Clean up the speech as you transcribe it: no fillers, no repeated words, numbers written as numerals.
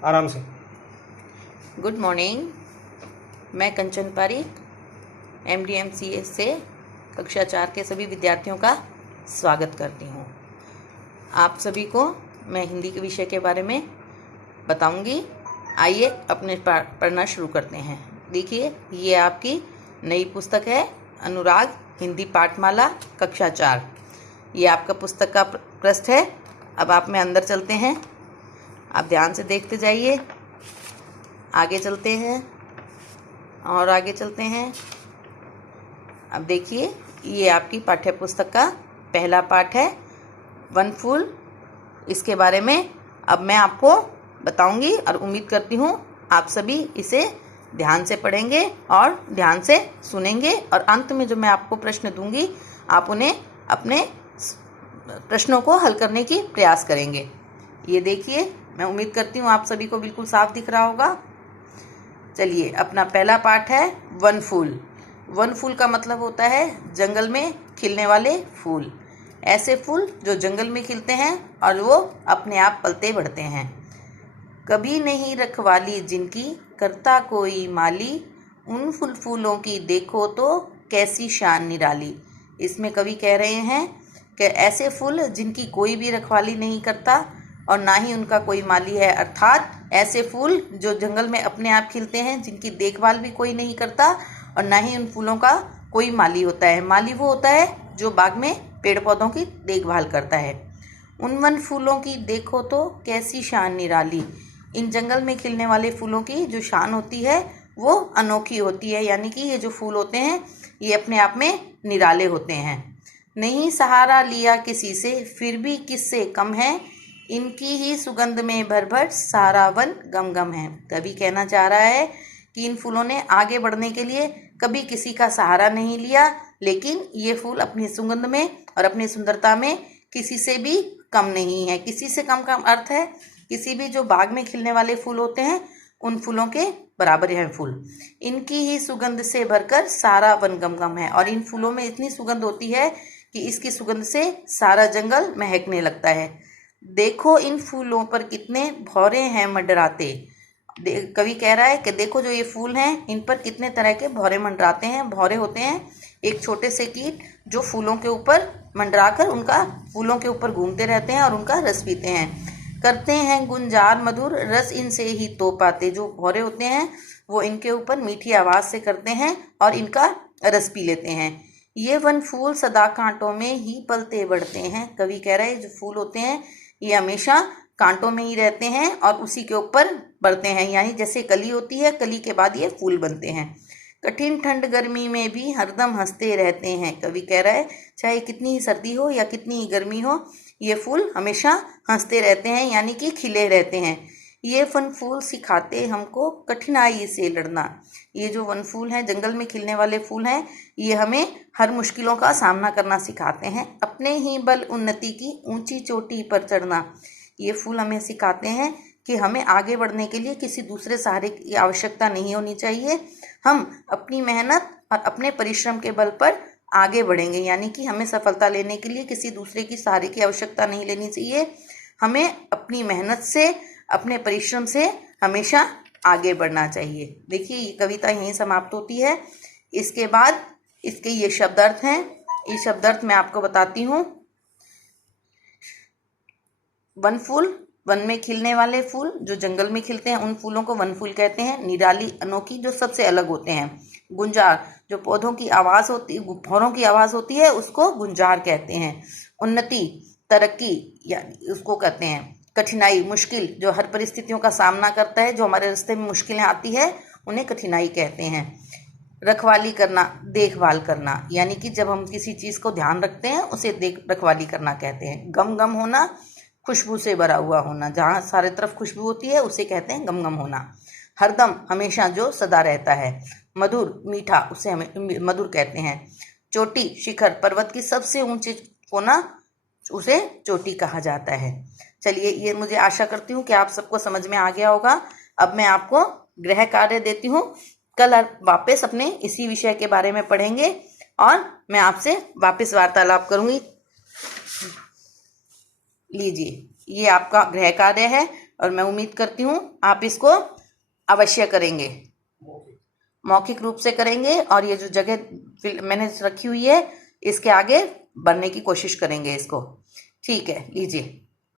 आराम से। Good morning. मैं कंचन पारीक MDMCA से कक्षा 4 के सभी विद्यार्थियों का स्वागत करती हूँ। आप सभी को मैं हिंदी के विषय के बारे में बताऊंगी। आइए अपने पढ़ना शुरू करते हैं। देखिए, ये आपकी नई पुस्तक है, अनुराग हिंदी पाठमाला कक्षा 4। ये आपका पुस्तक का पृष्ठ है। अब आप में अंदर चलते हैं। आप ध्यान से देखते जाइए। आगे चलते हैं और आगे चलते हैं। अब देखिए, ये आपकी पाठ्य पुस्तक का पहला पाठ है, वन फूल। इसके बारे में अब मैं आपको बताऊंगी और उम्मीद करती हूँ आप सभी इसे ध्यान से पढ़ेंगे और ध्यान से सुनेंगे, और अंत में जो मैं आपको प्रश्न दूंगी आप उन्हें अपने प्रश्नों को हल करने की प्रयास करेंगे। ये देखिए, मैं उम्मीद करती हूँ आप सभी को बिल्कुल साफ दिख रहा होगा। चलिए, अपना पहला पाठ है वन फूल। वन फूल का मतलब होता है जंगल में खिलने वाले फूल। ऐसे फूल जो जंगल में खिलते हैं और वो अपने आप पलते बढ़ते हैं। कभी नहीं रखवाली जिनकी, करता कोई माली, उन फूलों की देखो तो कैसी शान निराली। इसमें कवि कह रहे हैं कि ऐसे फूल जिनकी कोई भी रखवाली नहीं करता और ना ही उनका कोई माली है, अर्थात ऐसे फूल जो जंगल में अपने आप खिलते हैं, जिनकी देखभाल भी कोई नहीं करता और ना ही उन फूलों का कोई माली होता है। माली वो होता है जो बाग में पेड़ पौधों की देखभाल करता है। उन वन फूलों की देखो तो कैसी शान निराली। इन जंगल में खिलने वाले फूलों की जो शान होती है वो अनोखी होती है, यानी कि ये जो फूल होते हैं ये अपने आप में निराले होते हैं। नहीं सहारा लिया किसी से, फिर भी किससे कम है, इनकी ही सुगंध में भर भर सारा वन गम गम है। कवि कहना चाह रहा है कि इन फूलों ने आगे बढ़ने के लिए कभी किसी का सहारा नहीं लिया, लेकिन ये फूल अपनी सुगंध में और अपनी सुंदरता में किसी से भी कम नहीं है। किसी से कम का अर्थ है किसी भी जो बाग में खिलने वाले फूल होते हैं उन फूलों के बराबर है फूल। इनकी ही सुगंध से भरकर सारा वन गम गम है। और इन फूलों में इतनी सुगंध होती है कि इसकी सुगंध से सारा जंगल महकने लगता है। देखो इन फूलों पर कितने भौरे हैं मंडराते। कवि कह रहा है कि देखो जो ये फूल हैं इन पर कितने तरह के भौरे मंडराते हैं। भौरे होते हैं एक छोटे से कीट जो फूलों के ऊपर मंडराकर उनका फूलों के ऊपर घूमते रहते हैं और उनका रस पीते हैं। करते हैं गुंजार मधुर रस इनसे ही तो पाते। जो भौरे होते हैं वो इनके ऊपर मीठी आवाज से करते हैं और इनका रस पी लेते हैं। ये वन फूल सदा कांटों में ही पलते बढ़ते हैं। कवि कह रहा है जो फूल होते हैं ये हमेशा कांटों में ही रहते हैं और उसी के ऊपर बढ़ते हैं, यानी जैसे कली होती है, कली के बाद ये फूल बनते हैं। कठिन ठंड गर्मी में भी हरदम हंसते रहते हैं। कवि कह रहा है चाहे कितनी ही सर्दी हो या कितनी ही गर्मी हो, ये फूल हमेशा हंसते रहते हैं, यानी कि खिले रहते हैं। ये वन फूल सिखाते हमको कठिनाई से लड़ना। ये जो वन फूल हैं, जंगल में खिलने वाले फूल हैं, ये हमें हर मुश्किलों का सामना करना सिखाते हैं। अपने ही बल उन्नति की ऊंची चोटी पर चढ़ना। ये फूल हमें सिखाते हैं कि हमें आगे बढ़ने के लिए किसी दूसरे सहारे की आवश्यकता नहीं होनी चाहिए। हम अपनी मेहनत और अपने परिश्रम के बल पर आगे बढ़ेंगे, यानी कि हमें सफलता लेने के लिए किसी दूसरे की सहारे की आवश्यकता नहीं लेनी चाहिए। हमें अपनी मेहनत से, अपने परिश्रम से हमेशा आगे बढ़ना चाहिए। देखिए, ये कविता यहीं समाप्त होती है। इसके बाद इसके ये शब्दार्थ हैं। ये शब्दार्थ मैं आपको बताती हूँ। वन फूल, वन में खिलने वाले फूल जो जंगल में खिलते हैं उन फूलों को वन फूल कहते हैं। निराली, अनोखी, जो सबसे अलग होते हैं। गुंजार, जो पौधों की आवाज होती, भौरों की आवाज होती है, उसको गुंजार कहते हैं। उन्नति, तरक्की, यानी उसको कहते हैं। कठिनाई, मुश्किल, जो हर परिस्थितियों का सामना करता है, जो हमारे रास्ते में मुश्किलें आती है उन्हें कठिनाई कहते हैं। रखवाली करना, देखभाल करना, यानी कि जब हम किसी चीज को ध्यान रखते हैं उसे रखवाली करना कहते हैं। गम गम होना, खुशबू से भरा हुआ होना, जहाँ सारे तरफ खुशबू होती है उसे कहते हैं गम गम होना। हरदम, हमेशा, जो सदा रहता है। मधुर, मीठा, उसे हमें मधुर कहते हैं। चोटी, शिखर, पर्वत की सबसे ऊंची कोना, उसे चोटी कहा जाता है। चलिए, ये मुझे आशा करती हूँ कि आप सबको समझ में आ गया होगा। अब मैं आपको गृह कार्य देती हूँ। कल वापस अपने इसी विषय के बारे में पढ़ेंगे और मैं आपसे वापस वार्तालाप करूंगी। लीजिए, ये आपका गृह कार्य है। और मैं उम्मीद करती हूँ आप इसको अवश्य करेंगे, मौखिक रूप से करेंगे। और ये जो जगह मैंने रखी हुई है इसके आगे बढ़ने की कोशिश करेंगे इसको। ठीक है, लीजिए।